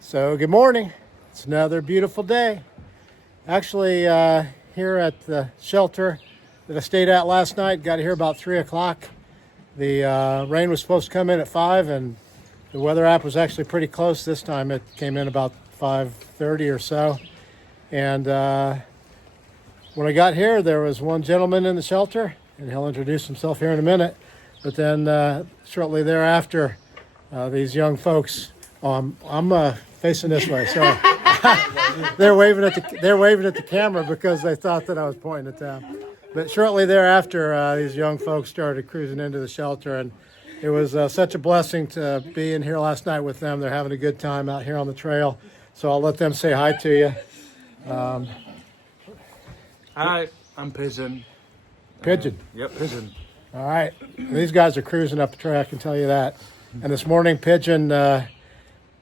So good morning. It's another beautiful day. Actually, here at the shelter that I stayed at last night, got here about 3 o'clock. The rain was supposed to come in at 5, and the weather app was actually pretty close this time. It came in about 5:30 or so. And when I got here, there was one gentleman in the shelter, and he'll introduce himself here in a minute. But then shortly thereafter, these young folks, I'm facing this way, so they're waving at the camera because they thought that I was pointing at them. But shortly thereafter, these young folks started cruising into the shelter, and it was such a blessing to be in here last night with them. They're having a good time out here on the trail, so I'll let them say hi to you. Hi, I'm Pigeon. Pigeon. Yep, Pigeon. All right. These guys are cruising up the trail, I can tell you that. And this morning, Pigeon,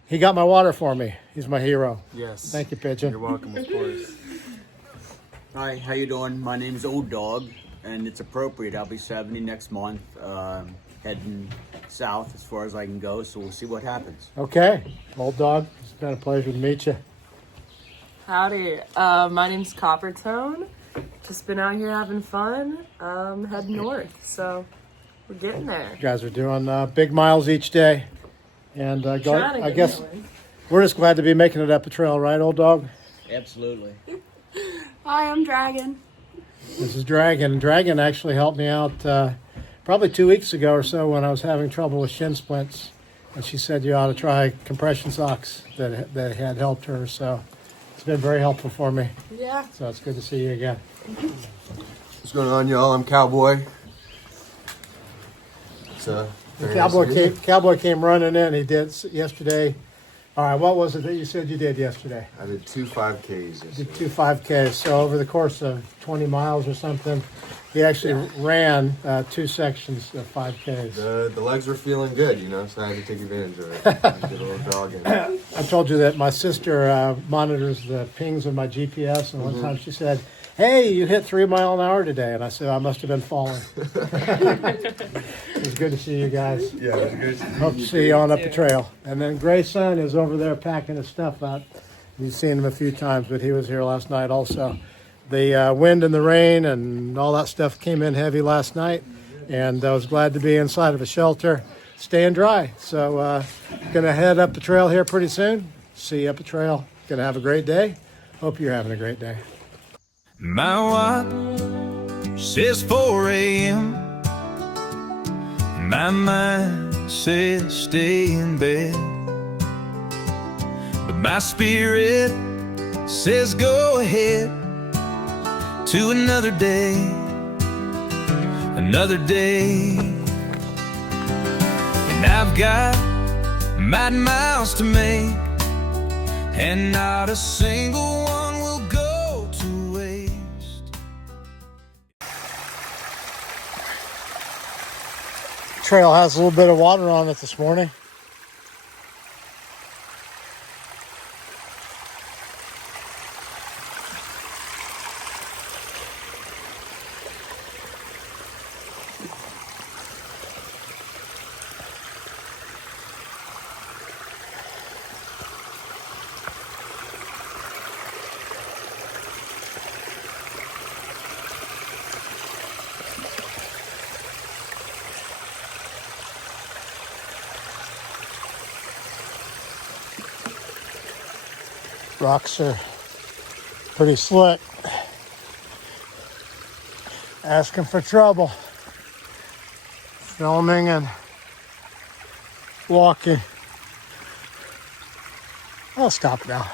he got my water for me. He's my hero. Yes. Thank you, Pigeon. You're welcome, of course. Hi, how you doing? My name's Old Dog, and it's appropriate. I'll be 70 next month, heading south as far as I can go, so we'll see what happens. Okay. Old Dog, it's been a pleasure to meet you. Howdy, my name's Coppertone. Just been out here having fun, heading north, so we're getting there. You guys are doing big miles each day. And I guess we're just glad to be making it up the trail, right, Old Dog? Absolutely. Hi, I'm Dragon. This is Dragon. Dragon actually helped me out probably 2 weeks ago or so when I was having trouble with shin splints. And she said you ought to try compression socks that had helped her. So it's been very helpful for me. Yeah. So it's good to see you again. What's going on, y'all? I'm Cowboy. The Cowboy came running in. He did yesterday. All right, what was it that you said you did yesterday? I did 2 5Ks yesterday. Did 2 5Ks. So over the course of 20 miles or something, he actually ran 2 sections of 5Ks. The legs were feeling good, so I had to take advantage of it. Get a little dog in. I told you that my sister monitors the pings of my GPS, and one time she said, "Hey, you hit 3 miles an hour today," and I said, "I must have been falling." It was good to see you guys. Yeah, it was good. Hope to see you on up the trail. And then Grayson is over there packing his stuff up. You've seen him a few times, but he was here last night also. The wind and the rain and all that stuff came in heavy last night, and I was glad to be inside of a shelter, staying dry. So gonna head up the trail here pretty soon. See you up the trail. Gonna have a great day. Hope you're having a great day. My watch says 4 a.m. My mind says stay in bed, but my spirit says go ahead to another day, another day. And I've got mighty miles to make, and not a single one will go to waste. Trail has a little bit of water on it this morning. Rocks are pretty slick. Asking for trouble. Filming and walking. I'll stop now.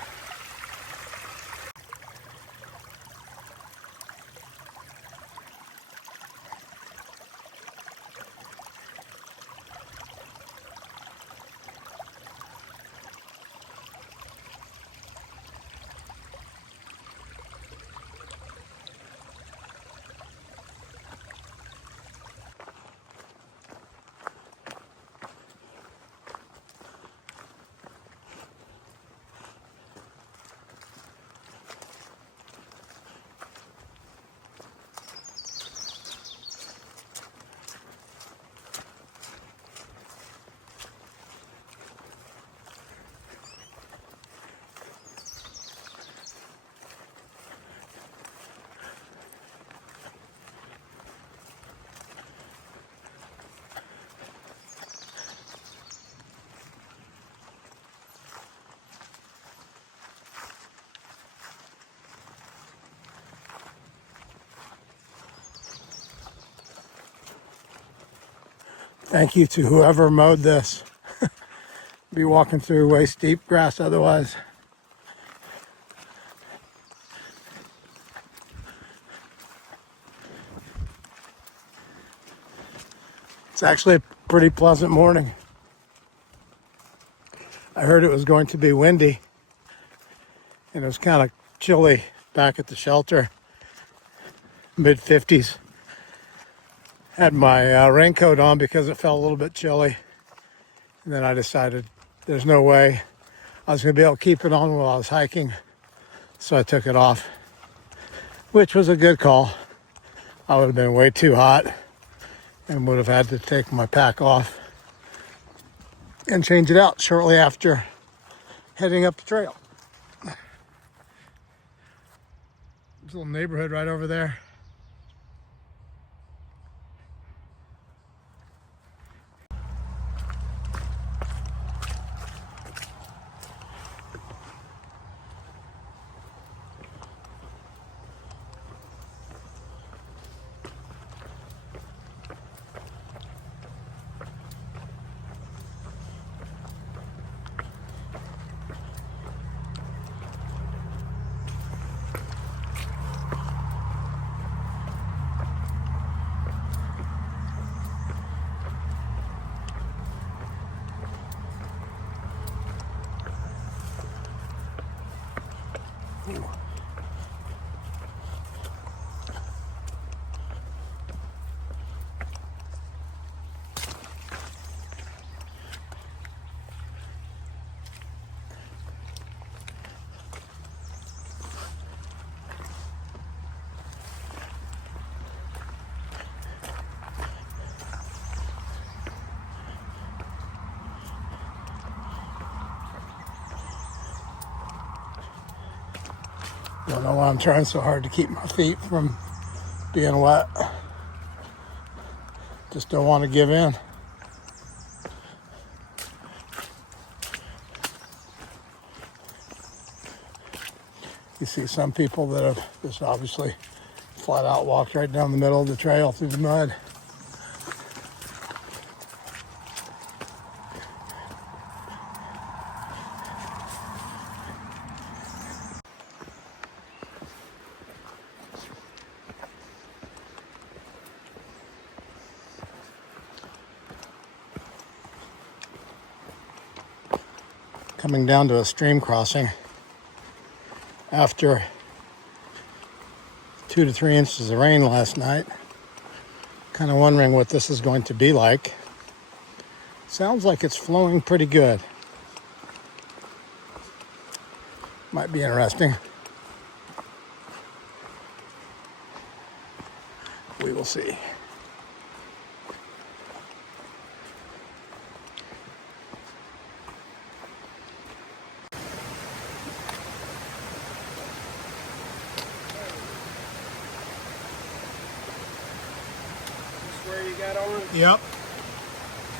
Thank you to whoever mowed this. Be walking through waist deep grass otherwise. It's actually a pretty pleasant morning. I heard it was going to be windy, and it was kind of chilly back at the shelter, mid 50s. Had my raincoat on because it felt a little bit chilly. And then I decided there's no way I was going to be able to keep it on while I was hiking. So I took it off, which was a good call. I would have been way too hot and would have had to take my pack off and change it out shortly after heading up the trail. There's a little neighborhood right over there. Don't know why I'm trying so hard to keep my feet from being wet. Just don't want to give in. You see some people that have just obviously flat out walked right down the middle of the trail through the mud. Coming down to a stream crossing after 2 to 3 inches of rain last night. Kind of wondering what this is going to be like. Sounds like it's flowing pretty good. Might be interesting. We will see. Yep.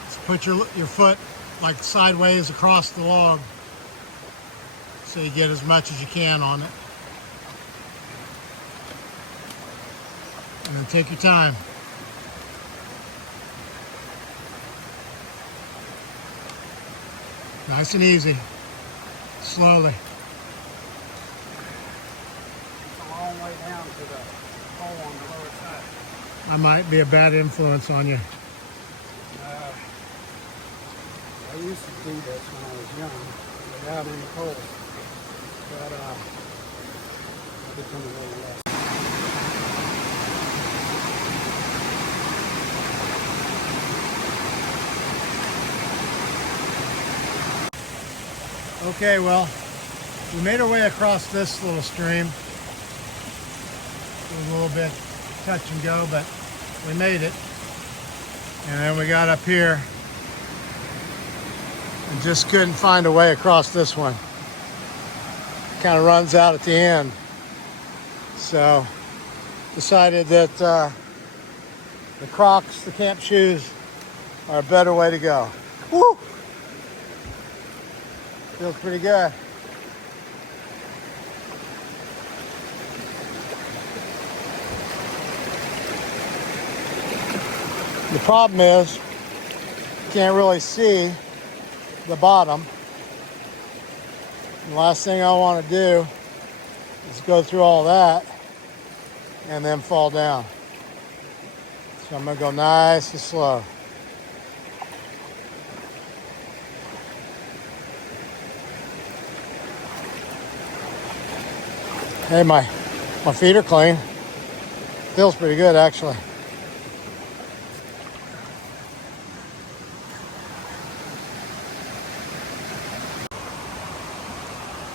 Just put your foot like sideways across the log so you get as much as you can on it. And then take your time. Nice and easy. Slowly. It's a long way down to the hole on the lower side. I might be a bad influence on you. I used to do this when I was young, without any poles. But I've become a little less. Okay, well, we made our way across this little stream. It was a little bit touch and go, but we made it. And then we got up here and just couldn't find a way across this one. Kind of runs out at the end. So decided that the Crocs, the camp shoes, are a better way to go. Woo! Feels pretty good. The problem is can't really see the bottom. The last thing I want to do is go through all that and then fall down. So I'm going to go nice and slow. Hey, my feet are clean. Feels pretty good, actually.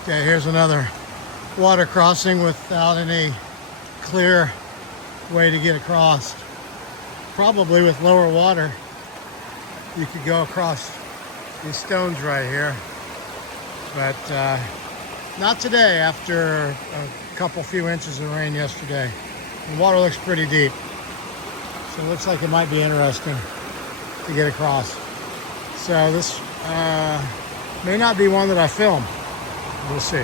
Okay, here's another water crossing without any clear way to get across. Probably with lower water, you could go across these stones right here. But not today after a few inches of rain yesterday. The water looks pretty deep. So it looks like it might be interesting to get across. So this may not be one that I film. We'll see.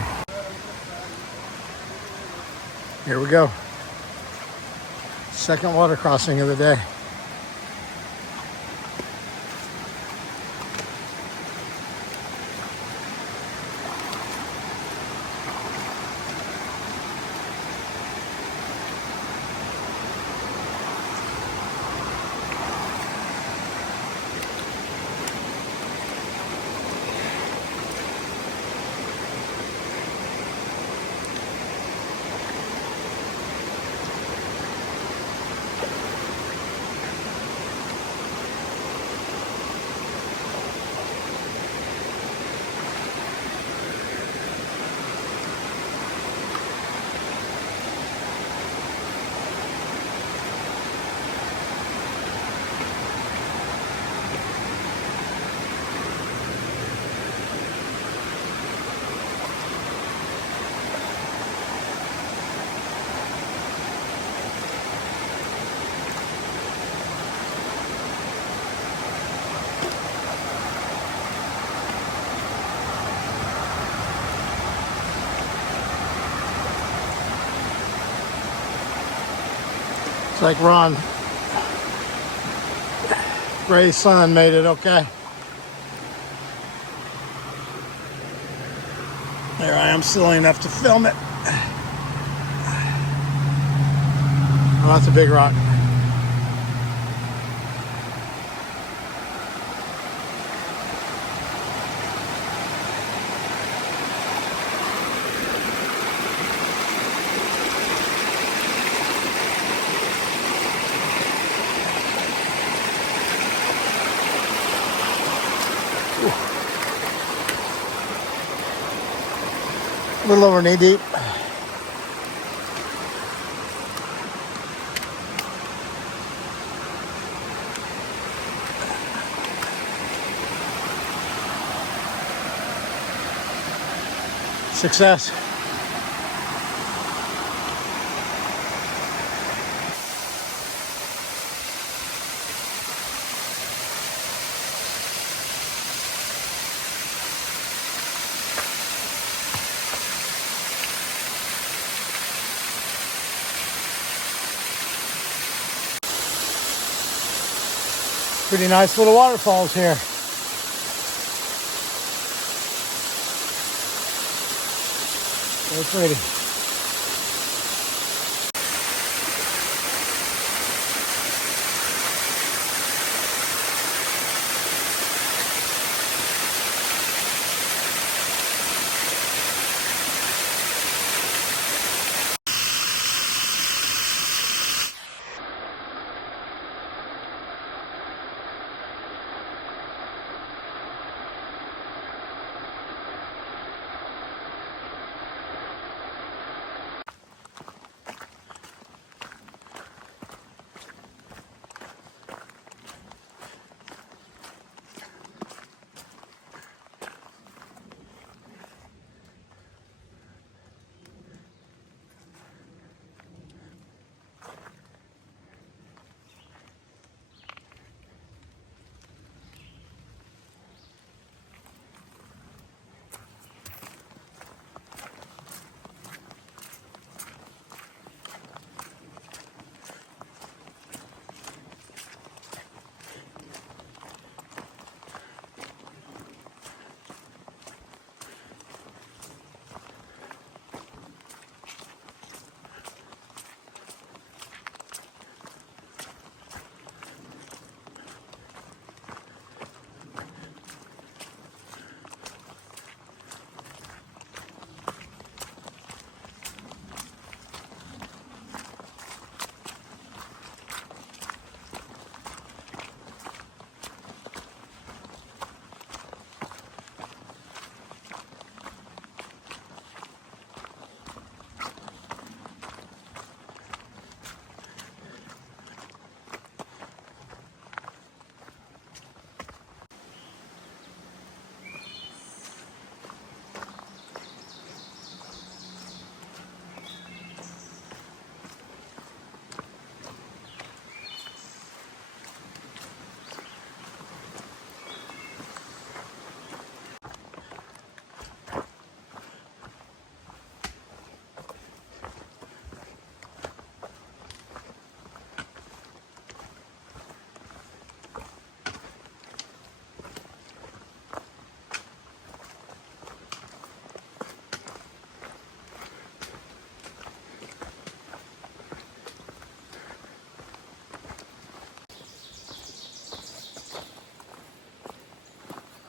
Here we go. Second water crossing of the day. It's like Ron Ray's son made it okay. There I am, silly enough to film it. Oh, that's a big rock. A little over knee deep. Success. Pretty nice little waterfalls here. Very pretty.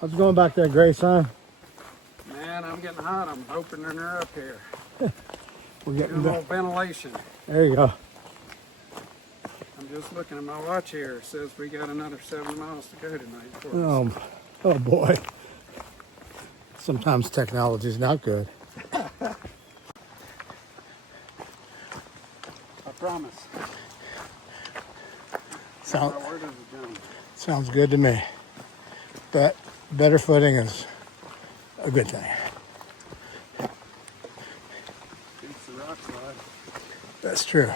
How's it going back there, Grace, huh? Man, I'm getting hot. I'm hoping they're up here. We're Do a getting little the, ventilation. there you go. I'm just looking at my watch here. It says we got another 7 miles to go tonight. For us. Oh boy. Sometimes technology is not good. I promise. Sound, My word as a gentleman. sounds good to me. But better footing is a good thing. Beats the rock slide. That's true.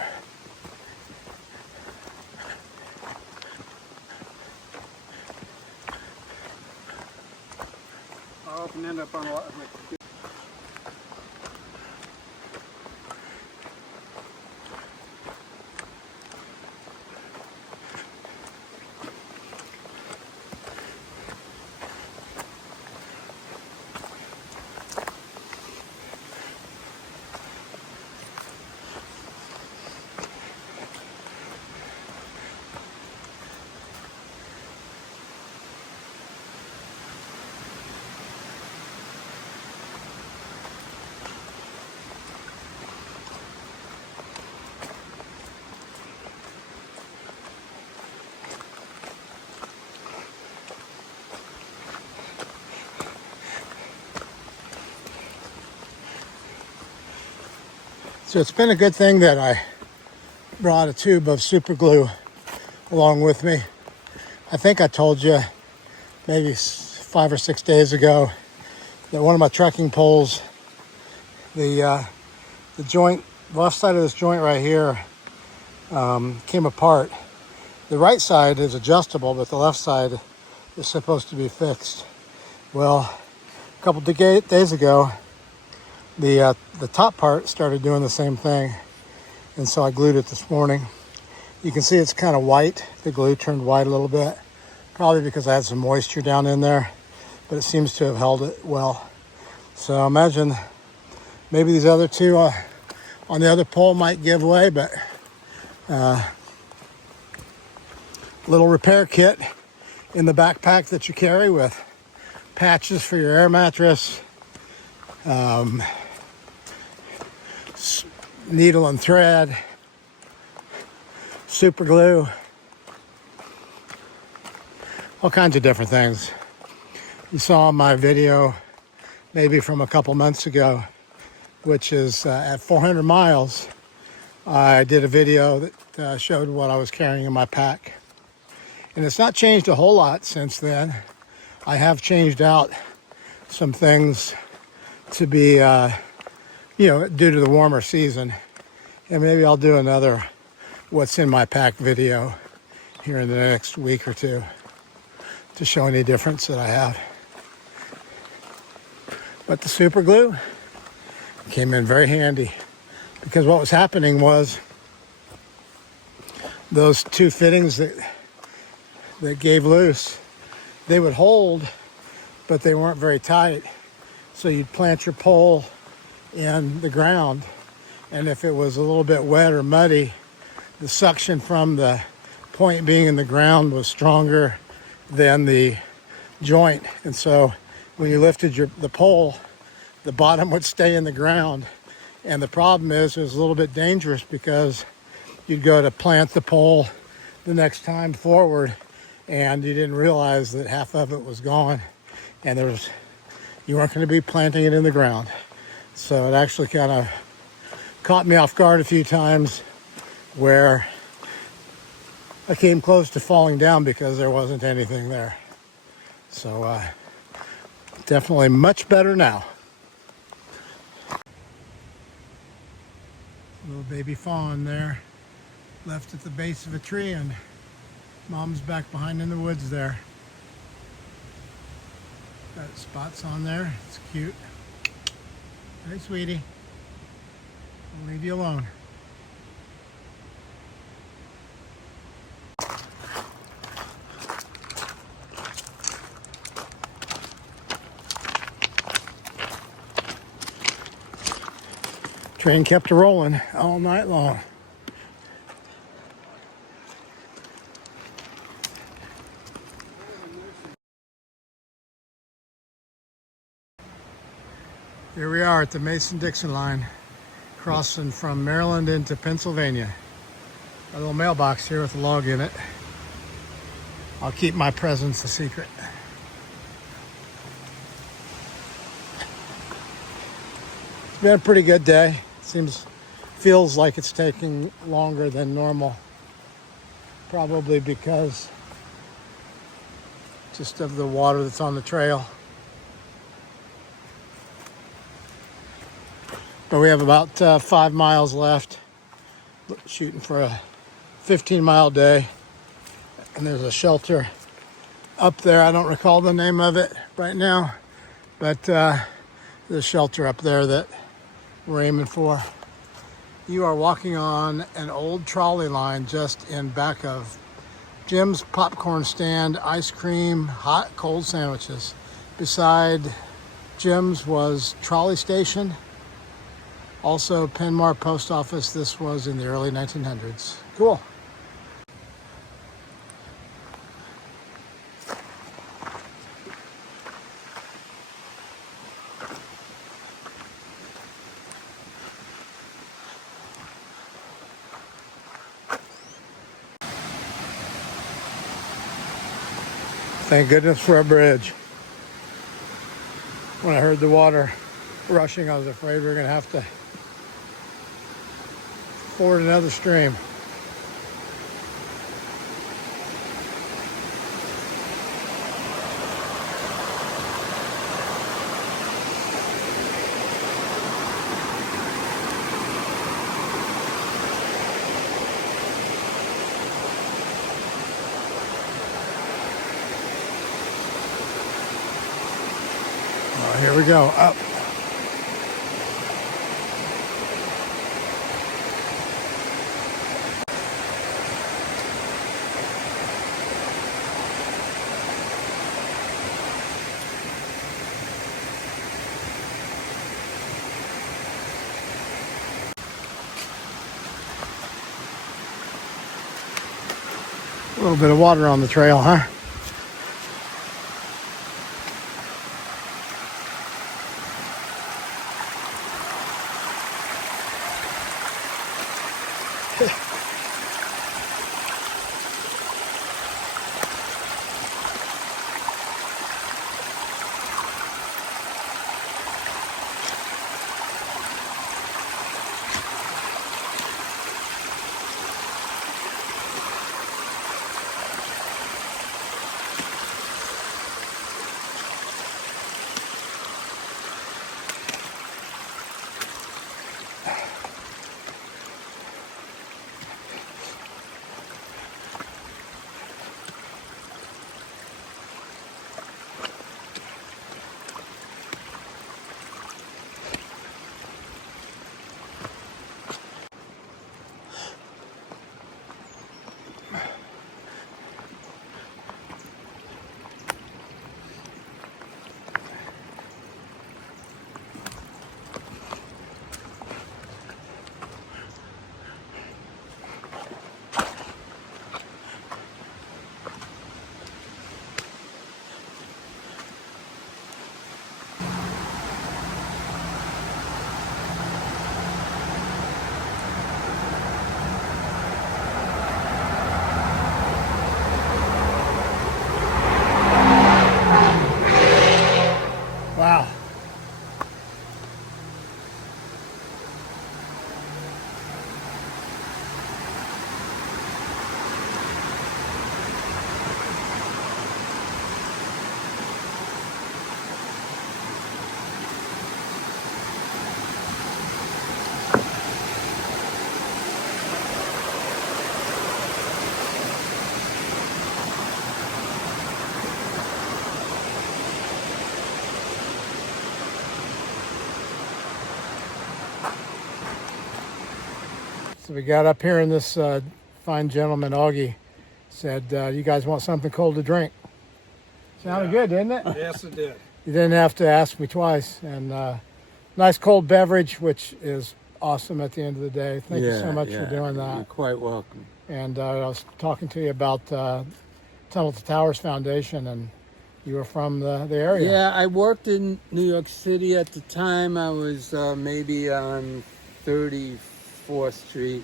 I often end up on a lot of So it's been a good thing that I brought a tube of super glue along with me. I think I told you maybe 5 or 6 days ago that one of my trekking poles, the joint, left side of this joint right here came apart. The right side is adjustable, but the left side is supposed to be fixed. Well, a couple days ago, the top part started doing the same thing, and so I glued it this morning. You can see it's kind of white. The glue turned white a little bit, probably because I had some moisture down in there, but it seems to have held it well. So imagine maybe these other two on the other pole might give way, but little repair kit in the backpack that you carry with patches for your air mattress, needle and thread, super glue, all kinds of different things. You saw my video maybe from a couple months ago, which is at 400 miles, I did a video that showed what I was carrying in my pack. And it's not changed a whole lot since then. I have changed out some things to be, due to the warmer season. And maybe I'll do another what's in my pack video here in the next week or two to show any difference that I have. But the super glue came in very handy, because what was happening was those two fittings that gave loose, they would hold, but they weren't very tight. So you'd plant your pole in the ground, and if it was a little bit wet or muddy, the suction from the point being in the ground was stronger than the joint. And so when you lifted the pole, the bottom would stay in the ground. And the problem is it was a little bit dangerous, because you'd go to plant the pole the next time forward and you didn't realize that half of it was gone, and you weren't going to be planting it in the ground. So it actually kind of caught me off guard a few times, where I came close to falling down because there wasn't anything there. So definitely much better now. Little baby fawn there, left at the base of a tree, and mom's back behind in the woods there. Got spots on there. It's cute. Hey, sweetie. I'll leave you alone. Train kept rolling all night long. Here we are at the Mason-Dixon line, crossing from Maryland into Pennsylvania. A little mailbox here with a log in it. I'll keep my presence a secret. It's been a pretty good day. Feels like it's taking longer than normal. Probably because just of the water that's on the trail. But we have about 5 miles left, shooting for a 15-mile day. And there's a shelter up there. I don't recall the name of it right now, but there's a shelter up there that we're aiming for. You are walking on an old trolley line just in back of Jim's popcorn stand, ice cream, hot, cold sandwiches. Beside Jim's was trolley station. Also, Penmar Post Office. This was in the early 1900s. Cool. Thank goodness for a bridge. When I heard the water rushing, I was afraid we were going to have to ford another stream. Oh, here we go, up. A little bit of water on the trail, huh? Wow. So we got up here and this fine gentleman, Augie, said, you guys want something cold to drink? Sounded good, didn't it? Yes, it did. You didn't have to ask me twice. And nice cold beverage, which is awesome at the end of the day. Thank you so much for doing that. You're quite welcome. And I was talking to you about Tunnel to Towers Foundation, and You were from the area. Yeah, I worked in New York City at the time. I was maybe on 34th Street.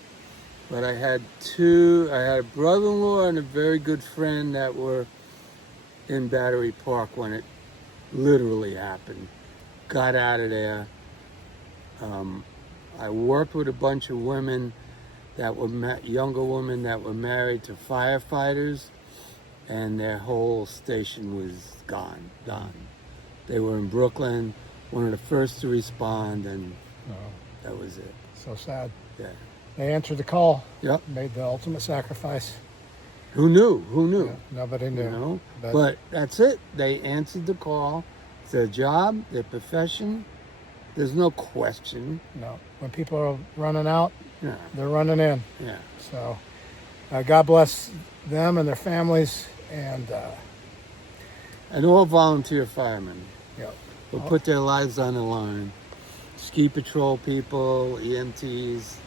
But I had a brother-in-law and a very good friend that were in Battery Park when it literally happened. Got out of there. I worked with a bunch of women that were younger women that were married to firefighters, and their whole station was gone. They were in Brooklyn, one of the first to respond, and that was it. So sad. Yeah. They answered the call. Yep. Made the ultimate sacrifice. Who knew? Yeah, nobody knew. You know? But that's it. They answered the call. It's their job, their profession. There's no question. No. When people are running out, Yeah. they're running in. Yeah. So God bless them and their families. And all volunteer firemen you know, will put their lives on the line. Ski patrol people, EMTs.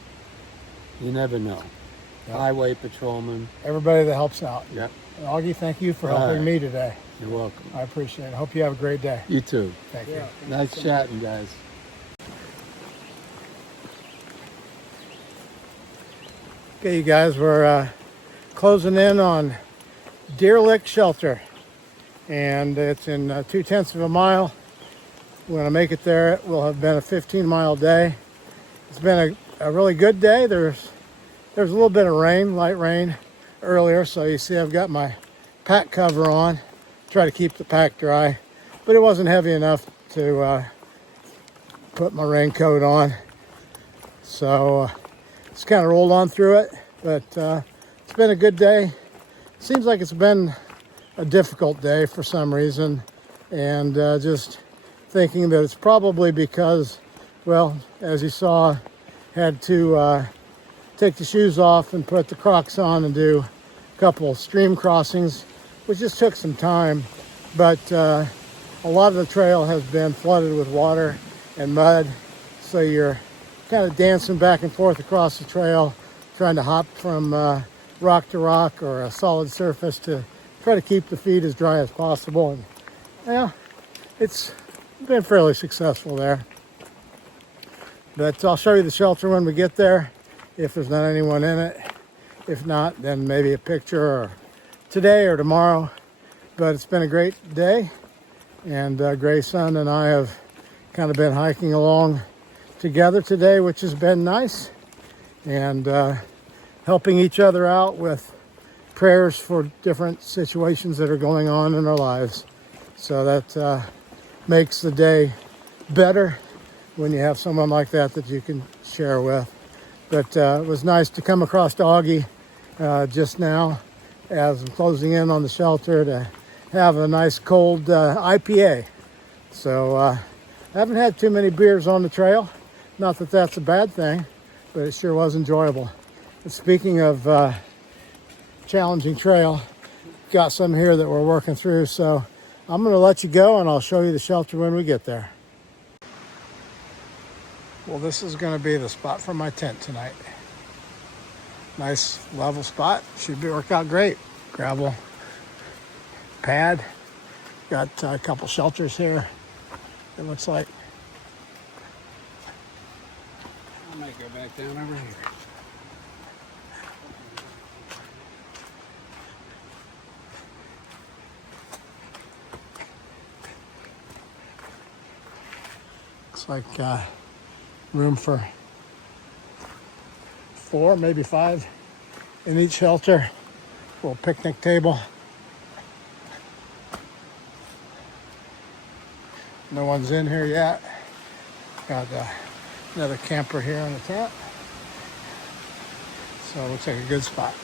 You never know. Yep. Highway patrolmen. everybody that helps out. Yep. Augie, thank you for All helping right. me today. You're welcome. I appreciate it. Hope you have a great day. You too. Thank you. Nice chatting, guys. Okay, you guys, we're closing in on Deer Lick Shelter, and it's in 2/10 of a mile. When I make it there, it will have been a 15-mile day. It's been a really good day. There's a little bit of rain, light rain, earlier, so you see I've got my pack cover on. Try to keep the pack dry, but it wasn't heavy enough to put my raincoat on. So just kind of rolled on through it, but it's been a good day. Seems like it's been a difficult day for some reason, and just thinking that it's probably because, well, as you saw, had to take the shoes off and put the Crocs on and do a couple stream crossings, which just took some time. But a lot of the trail has been flooded with water and mud, so you're kind of dancing back and forth across the trail, trying to hop from rock to rock or a solid surface to try to keep the feet as dry as possible. And yeah, it's been fairly successful there. But I'll show you the shelter when we get there, if there's not anyone in it. If not, then maybe a picture or today or tomorrow. But it's been a great day, and Grayson and I have kind of been hiking along together today, which has been nice, and helping each other out with prayers for different situations that are going on in our lives. So that makes the day better when you have someone like that you can share with. But it was nice to come across Augie just now as I'm closing in on the shelter to have a nice cold IPA. So I haven't had too many beers on the trail. Not that that's a bad thing, but it sure was enjoyable. And speaking of challenging trail, got some here that we're working through. So I'm going to let you go, and I'll show you the shelter when we get there. Well, this is going to be the spot for my tent tonight. Nice level spot. Should work out great. Gravel pad. Got a couple shelters here, it looks like. I might go back down over here. Looks like room for 4, maybe 5 in each shelter. Little picnic table. No one's in here yet. Got another camper here in the tent. So it looks like a good spot.